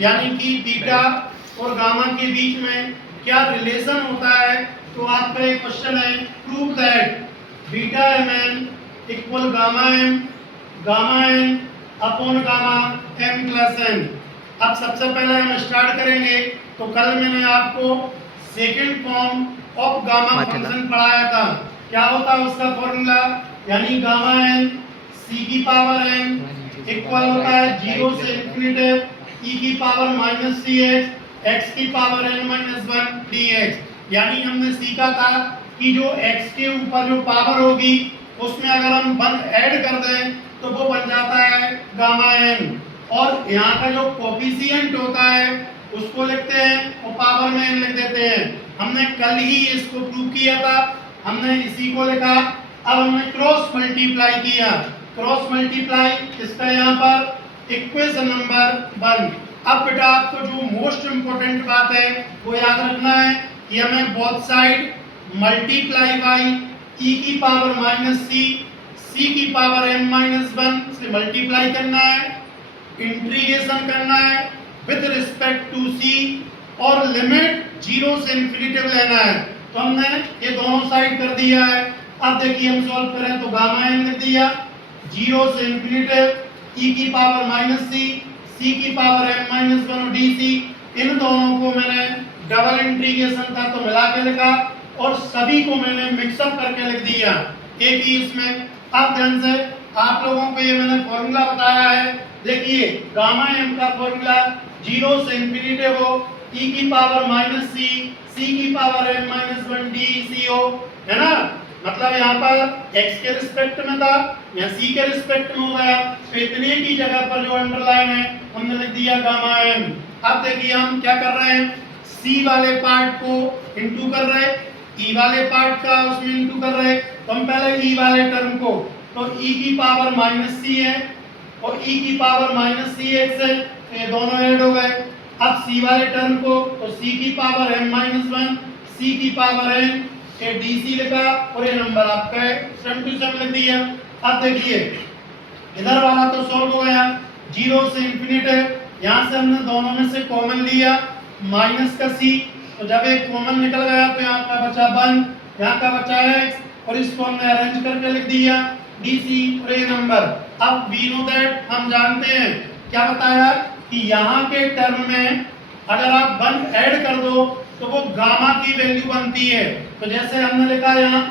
यानी कि बीटा और गामा के बीच में क्या रिलेशन होता है। तो आपका एक क्वेश्चन है, prove that beta m n equal gamma n upon gamma m plus n. अब सबसे पहले हम स्टार्ट करेंगे। तो कल मैंने आपको second form of gamma function पढ़ाया था। क्या होता है उसका फॉर्मूला, यानी गामा एन सी की पावर एन इक्वल होता है 0 से इंफिनिटी ई की पावर माइनस सी एक्स की power n minus 1 d x. यानी हमने सीखा था कि जो x के ऊपर जो पावर होगी उसमें अगर हम 1 ऐड कर दें तो वो बन जाता है गामा एन, और यहाँ का जो कोफिशिएंट होता है उसको लिखते हैं और पावर में n लिख देते हैं। हमने कल ही इसको प्रूव किया था, हमने इसी को लिखा। अब हमने क्रॉस मल्टीप्लाई किया, क्रॉस मल्टीप्लाई इसका यहाँ पर इक्वेशन नंबर 1। अब बेटा आपको जो मोस्ट इंपोर्टेंट बात है वो याद रखना है कि हमें both side multiply by E की पावर माइनस सी की पावर m माइनस 1 से मल्टीप्लाई करना है, इंटीग्रेशन करना है विद रिस्पेक्ट टू c, और लिमिट 0 से इंफिनिटी लेना है। तो हमने ये दोनों साइड कर दिया है। अब देखिए हम सॉल्व करें तो गामा n लिख दिया 0 से इंफिनिटी ई की पावर माइनस सी की power m minus 1 D C. इन दोनों को मैंने डबल इंटीग्रेशन था तो मिला के लिखा, और सभी को मैंने मिक्सअप करके लिख दिया एक ही इसमें। अब ध्यान से आप लोगों को ये मैंने फॉर्मूला बताया है। देखिए गामा m का फॉर्मूला 0 से इंफिनिटी हो e की पावर माइनस सी की power m minus 1 D c हो, है ना। मतलब यहाँ पर x के रिस्पेक्ट में था या c के रिस्पेक्ट में हो गया, तो इतने की जगह पर जो अंडरलाइन है हमने लिख दिया गामा m। अब देखिए हम क्या कर रहे हैं, c वाले पार्ट को इंटू कर रहे हैं, e वाले पार्ट का उसमें इंटू कर रहे हैं। तो हम पहले e वाले टर्म को, तो e की पावर माइनस सी है और e की पावर माइनस सी एक्स है, तो ये दोनों ऐड हो गए। अब c वाले टर्म को, तो c की पावर m माइनस 1 c की पावर n ये डी सी लिखा, और ये नंबर आपका सम टू सम लिख दिया। अब देखिए इधर वाला तो सॉल्व हो गया 0 से इंफिनिटी, यहाँ से हमने दोनों में से कॉमन लिया माइनस का c, तो जब एक कॉमन निकल गया तो यहाँ का बचा 1, यहाँ का बचा x, और इसको हमने अरेंज करके लिख दिया DC और ये नंबर। अब वी नो दैट हम जानते हैं क्या बताया कि यहाँ के टर्म में अगर आप 1 ऐड कर दो तो वो गामा की वैल्यू बनती है। तो जैसे हमने लिखा यहाँ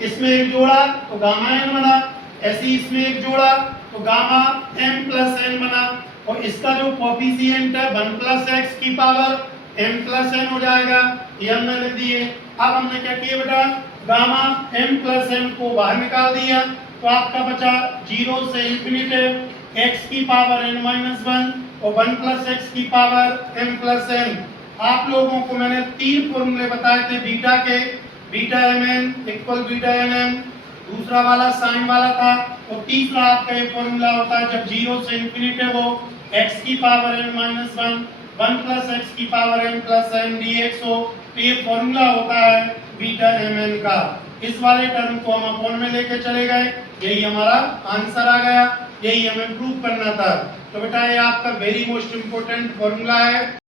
इसमें एक जोड़ा तो गामा n बना, ऐसे इसमें एक जोड़ा तो गामा m प्लस n बना, और इसका जो कोफिशिएंट है 1 प्लस एक्स की पावर m प्लस n हो जाएगा, ये हमने लिख दिए। अब हमने क्या किया बेटा, गामा m प्लस n को बाहर निकाल दिया, तो आपका बचा 0 से इंफिनिटी x की पावर n माइनस 1 और 1 प्लस एक्स की पावर m प्लस n। आप लोगों को मैंने 3 फॉर्मूले बताए थे बीटा के, beta m n equal beta n m, दूसरा वाला साइन वाला था, और तीसरा आपका ये फॉर्मूला होता है जब 0 से इंफिनिटी हो x की power n minus 1 1 plus x की power m plus n dx हो, तो ये फॉर्मूला होता है बीटा एम एन का। इस वाले टर्म को हम अपॉन में लेके चले गए, यही हमारा आंसर आ गया, यही हमें प्रूव करना था। तो बेटा ये आपका वेरी मोस्ट इंपोर्टेंट फॉर्मूला है।